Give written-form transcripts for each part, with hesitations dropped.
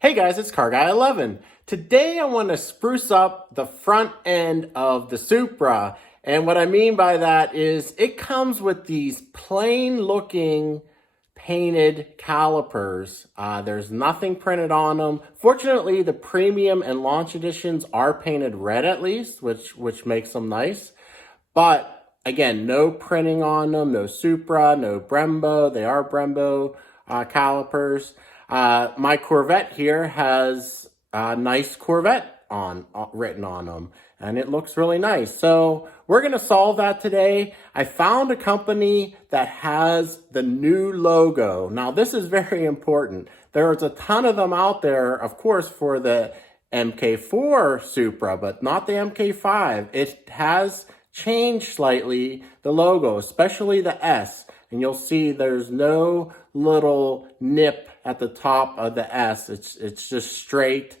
Hey guys, it's Car Guy 11. Today I want to spruce up the front end of the Supra. And what I mean by that is it comes with these plain looking painted calipers. There's nothing printed on them. Fortunately, the premium and launch editions are painted red at least, which makes them nice. But again, no printing on them, no Supra, no Brembo. They are Brembo calipers. My Corvette here has a nice Corvette written on them, and it looks really nice. So we're going to solve that today. I found a company that has the new logo. Now, this is very important. There's a ton of them out there, of course, for the MK4 Supra, but not the MK5. It has changed slightly the logo, especially the S. And you'll see there's no little nip at the top of the S. It's just straight.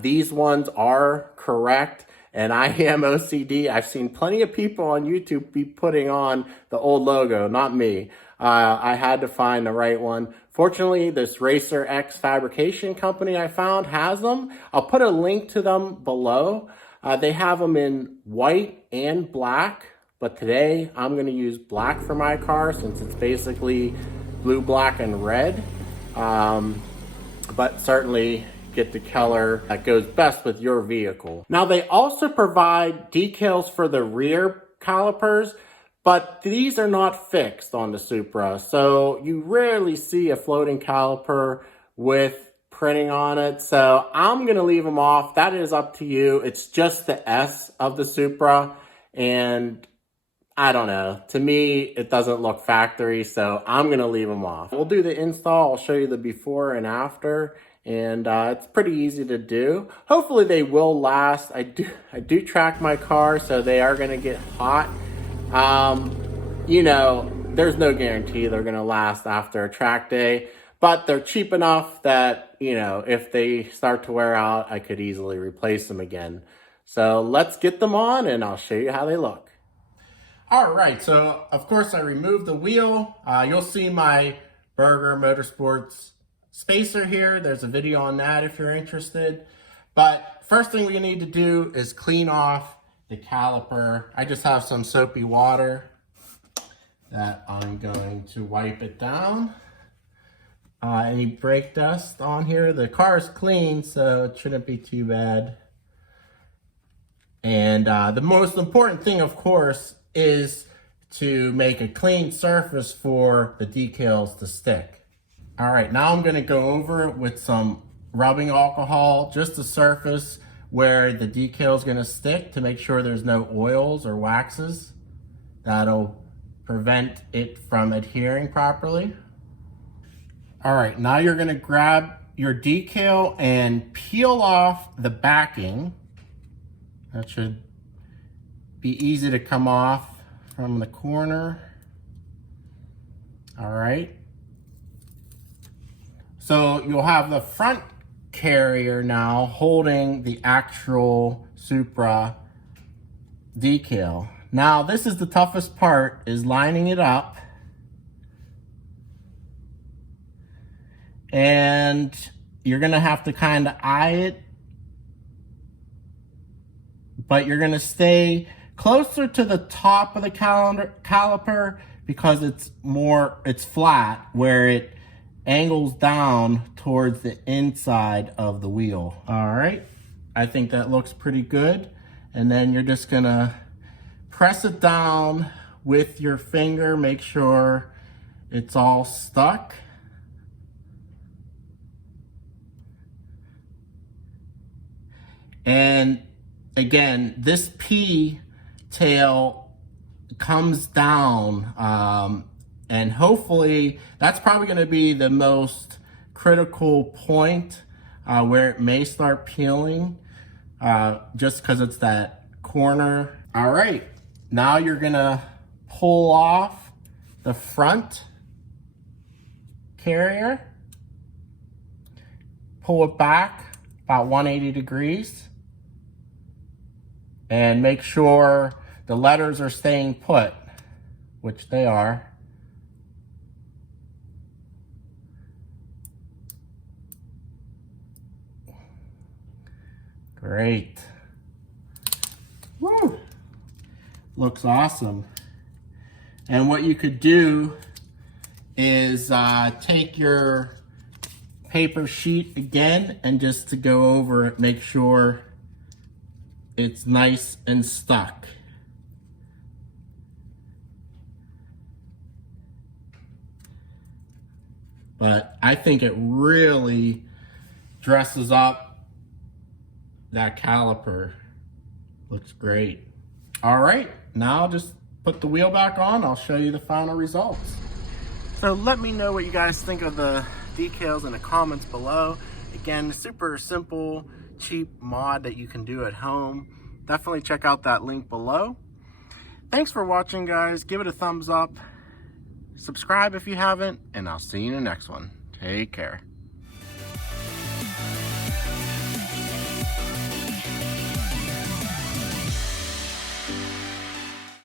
These ones are correct. And I am OCD. I've seen plenty of people on YouTube be putting on the old logo, not me. I had to find the right one. Fortunately, this Racer X fabrication company I found has them. I'll put a link to them below. They have them in white and black, but today I'm going to use black for my car since it's basically blue, black, and red. But certainly get the color that goes best with your vehicle. Now, they also provide decals for the rear calipers, but these are not fixed on the Supra. So you rarely see a floating caliper with printing on it. So I'm going to leave them off. That is up to you. It's just the S of the Supra. And I don't know. To me, it doesn't look factory. So I'm going to leave them off. We'll do the install. I'll show you the before and after. And it's pretty easy to do. Hopefully they will last. I do track my car, so they are going to get hot. You know, there's no guarantee they're going to last after a track day. But they're cheap enough that, you know, if they start to wear out, I could easily replace them again. So let's get them on and I'll show you how they look. All right, so of course I removed the wheel. You'll see my Burger Motorsports spacer here. There's a video on that if you're interested. But first thing we need to do is clean off the caliper. I just have some soapy water that I'm going to wipe it down. Any brake dust on here. The car is clean, so it shouldn't be too bad. And the most important thing, of course, is to make a clean surface for the decals to stick. All right, now I'm going to go over it with some rubbing alcohol, just the surface where the decal is going to stick to make sure there's no oils or waxes. That'll prevent it from adhering properly. All right, now you're gonna grab your decal and peel off the backing. That should be easy to come off from the corner. All right. So you'll have the front carrier now holding the actual Supra decal. Now, this is the toughest part, is lining it up. And you're gonna have to kind of eye it, but you're gonna stay closer to the top of the caliper because it's flat, where it angles down towards the inside of the wheel. All right, I think that looks pretty good. And then you're just gonna press it down with your finger, make sure it's all stuck. And again, this P tail comes down, and hopefully that's probably going to be the most critical point where it may start peeling, just because it's that corner. All right, now you're going to pull off the front carrier, pull it back about 180 degrees. And make sure the letters are staying put, which they are. Great. Woo! Looks awesome. And what you could do is take your paper sheet again and just to go over it, make sure it's nice and stuck. But I think it really dresses up that caliper. Looks great. All right, now I'll just put the wheel back on. I'll show you the final results. So let me know what you guys think of the decals in the comments below. Again, super simple, cheap mod that you can do at home. Definitely check out that link below. Thanks for watching, guys. Give it a thumbs up. Subscribe if you haven't, and I'll see you in the next one. Take care.